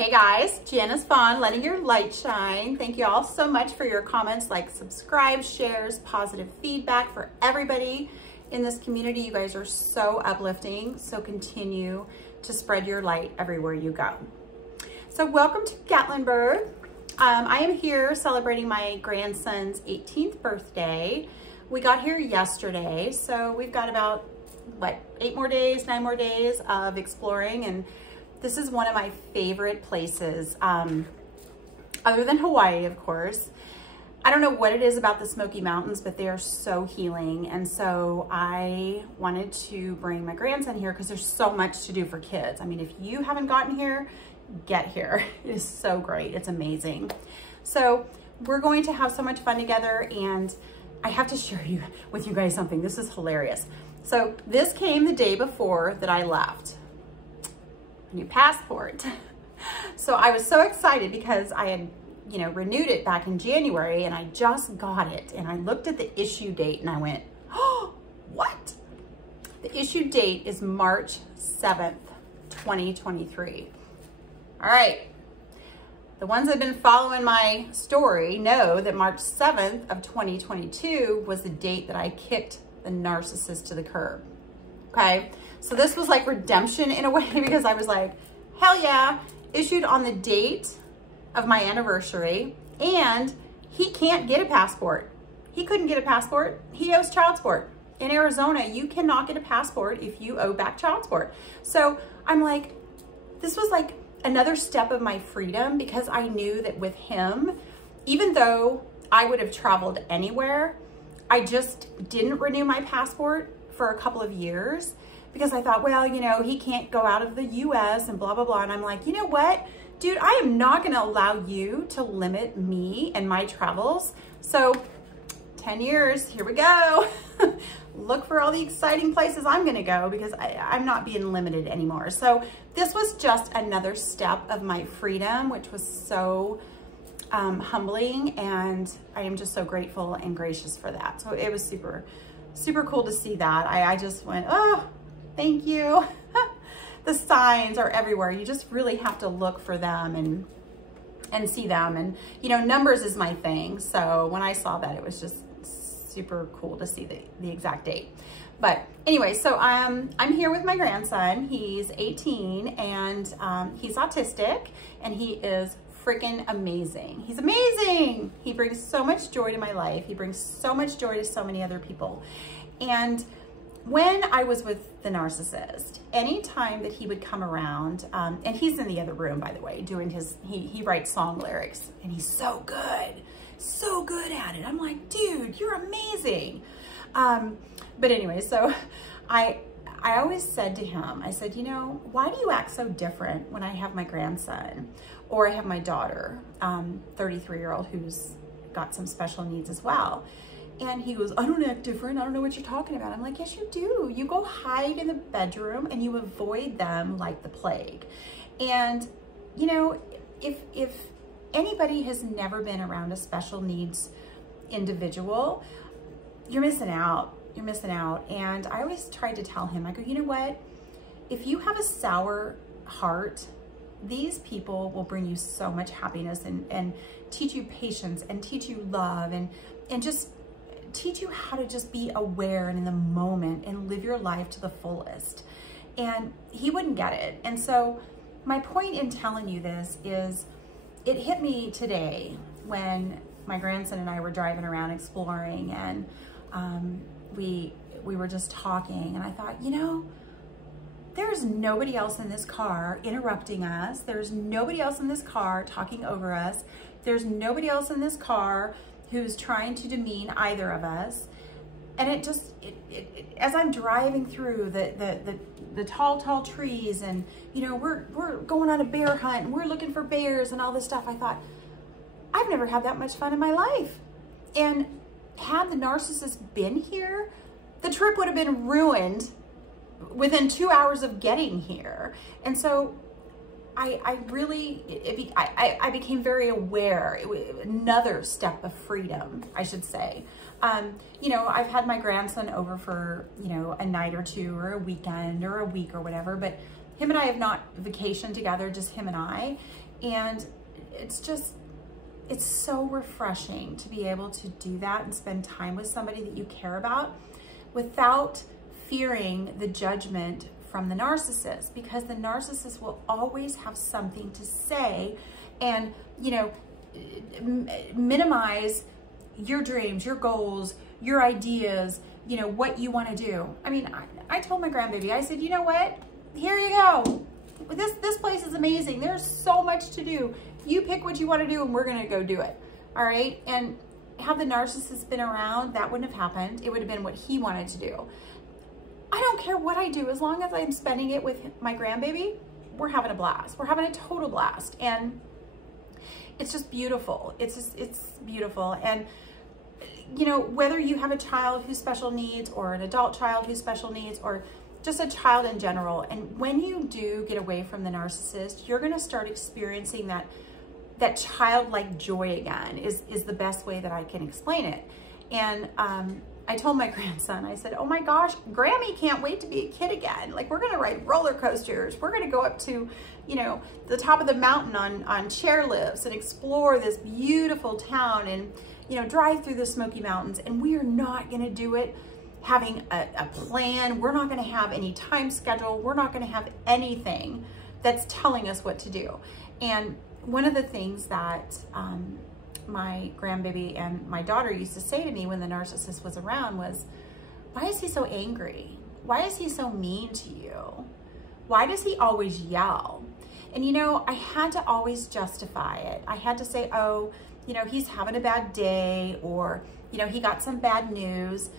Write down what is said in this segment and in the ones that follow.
Hey guys, Janice Vaughn, letting your light shine. Thank you all so much for your comments, like, subscribe, shares, positive feedback for everybody in this community. You guys are so uplifting, so continue to spread your light everywhere you go. So welcome to Gatlinburg. I am here celebrating my grandson's 18th birthday. We got here yesterday, so we've got about, what, 9 more days of exploring, and this is one of my favorite places, other than Hawaii, of course. I don't know what it is about the Smoky Mountains, but they are so healing. And so I wanted to bring my grandson here because there's so much to do for kids. I mean, if you haven't gotten here, get here. It is so great. It's amazing. So we're going to have so much fun together, and I have to share with you guys something. This is hilarious. So this came the day before that I left. New passport. So I was so excited because I had, renewed it back in January, and I just got it. And I looked at the issue date and I went, oh, what? The issue date is March 7th, 2023. All right. The ones that have been following my story know that March 7th of 2022 was the date that I kicked the narcissist to the curb. Okay. So this was like redemption in a way, because I was like, hell yeah, issued on the date of my anniversary, and he can't get a passport. He couldn't get a passport. He owes child support. In Arizona, you cannot get a passport if you owe back child support. So I'm like, this was like another step of my freedom, because I knew that with him, even though I would have traveled anywhere, I just didn't renew my passport for a couple of years. Because I thought, well, he can't go out of the US and blah, blah, blah. And I'm like, you know what, dude, I am not going to allow you to limit me and my travels. So 10 years, here we go. Look for all the exciting places I'm going to go, because I'm not being limited anymore. So this was just another step of my freedom, which was so humbling. And I am just so grateful and gracious for that. So it was super, super cool to see that. I just went, oh, thank you. The signs are everywhere. You just really have to look for them and see them. And, numbers is my thing. So when I saw that, it was just super cool to see the exact date. But anyway, so I'm here with my grandson. He's 18, and he's autistic, and he is freaking amazing. He's amazing. He brings so much joy to my life. He brings so much joy to so many other people. And when I was with the narcissist, anytime that he would come around, and he's in the other room, by the way, doing he writes song lyrics, and he's so good at it. I'm like, dude, you're amazing. But anyway, so I always said to him, I said, why do you act so different when I have my grandson, or I have my daughter, 33-year-old, who's got some special needs as well? And he goes, I don't act different. I don't know what you're talking about. I'm like, yes, you do. You go hide in the bedroom and you avoid them like the plague. And, if anybody has never been around a special needs individual, you're missing out. You're missing out. And I always tried to tell him, I go, you know what? If you have a sour heart, these people will bring you so much happiness and teach you patience and teach you love and just teach you how to just be aware and in the moment and live your life to the fullest. And he wouldn't get it. And so my point in telling you this is, it hit me today when my grandson and I were driving around exploring, and we were just talking, and I thought, there's nobody else in this car interrupting us. There's nobody else in this car talking over us. There's nobody else in this car who's trying to demean either of us. And it just, as I'm driving through the tall trees, and, we're going on a bear hunt, and we're looking for bears and all this stuff, I thought, I've never had that much fun in my life. And had the narcissist been here, the trip would have been ruined within 2 hours of getting here. And so I became very aware. It was another step of freedom, I should say. I've had my grandson over for, a night or two or a weekend or a week or whatever, but him and I have not vacationed together, just him and I. And it's so refreshing to be able to do that and spend time with somebody that you care about without fearing the judgment from the narcissist, because the narcissist will always have something to say and, you know, minimize your dreams, your goals, your ideas, you know, what you want to do. I mean, I told my grandbaby, I said, you know what? Here you go. This place is amazing. There's so much to do. You pick what you want to do and we're going to go do it. All right. And had the narcissist been around, that wouldn't have happened. It would have been what he wanted to do. I don't care what I do. As long as I'm spending it with my grandbaby, we're having a blast. We're having a total blast. And it's just beautiful. It's beautiful. And, you know, whether you have a child who's special needs or an adult child who's special needs or just a child in general, and when you do get away from the narcissist, you're going to start experiencing that childlike joy again is the best way that I can explain it. And I told my grandson, I said, oh my gosh, Grammy can't wait to be a kid again. Like, we're going to ride roller coasters. We're going to go up to, you know, the top of the mountain on chairlifts and explore this beautiful town and, you know, drive through the Smoky Mountains. And we are not going to do it having a plan. We're not going to have any time schedule. We're not going to have anything that's telling us what to do. And one of the things that my grandbaby and my daughter used to say to me when the narcissist was around was, why is he so angry? Why is he so mean to you? Why does he always yell? And, you know, I had to always justify it. I had to say, oh, you know, he's having a bad day, or, you know, he got some bad news.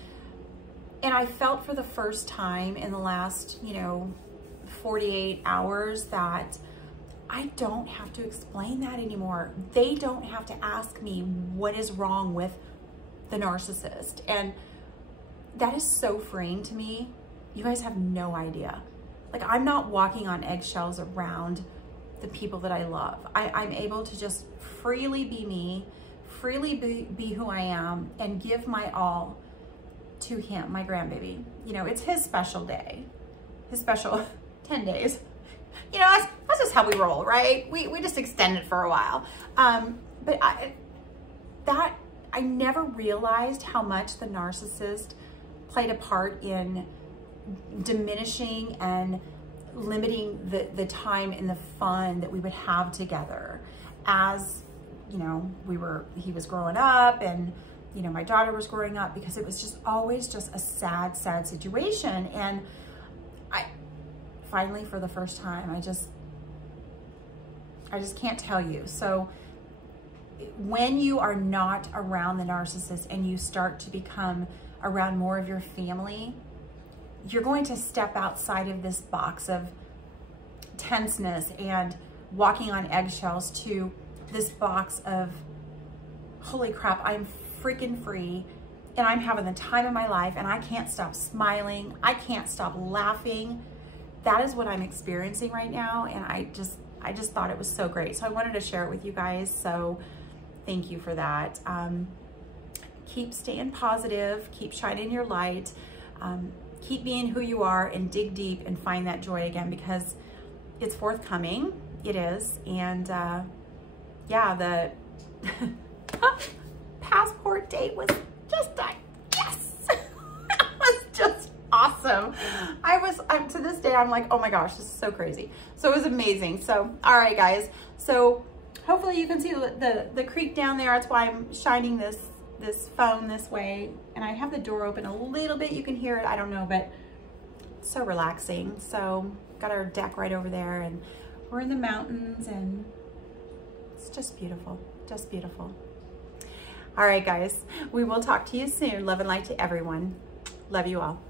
And I felt for the first time in the last, you know, 48 hours that I don't have to explain that anymore. They don't have to ask me what is wrong with the narcissist. And that is so freeing to me. You guys have no idea. Like, I'm not walking on eggshells around the people that I love. I'm able to just freely be me, freely be who I am, and give my all to him, my grandbaby. You know, it's his special day, his special 10 days. You know, that's just how we roll, right? We just extend it for a while. But I never realized how much the narcissist played a part in diminishing and limiting the time and the fun that we would have together as, you know, he was growing up and, you know, my daughter was growing up, because it was just always just a sad, sad situation. And I finally, for the first time, I just can't tell you. So when you are not around the narcissist and you start to become around more of your family, you're going to step outside of this box of tenseness and walking on eggshells to this box of, holy crap, I'm freaking free and I'm having the time of my life and I can't stop smiling. I can't stop laughing. That is what I'm experiencing right now. And I just thought it was so great. So I wanted to share it with you guys. So thank you for that. Keep staying positive, keep shining your light, keep being who you are, and dig deep and find that joy again, because it's forthcoming. It is. And yeah, the passport date was just yes. It was just awesome. To this day, I'm like, oh my gosh, this is so crazy. So it was amazing. So, all right, guys. So hopefully you can see the creek down there. That's why I'm shining this phone this way. And I have the door open a little bit. You can hear it. I don't know, but it's so relaxing. So got our deck right over there, and we're in the mountains, and it's just beautiful. Just beautiful. All right, guys. We will talk to you soon. Love and light to everyone. Love you all.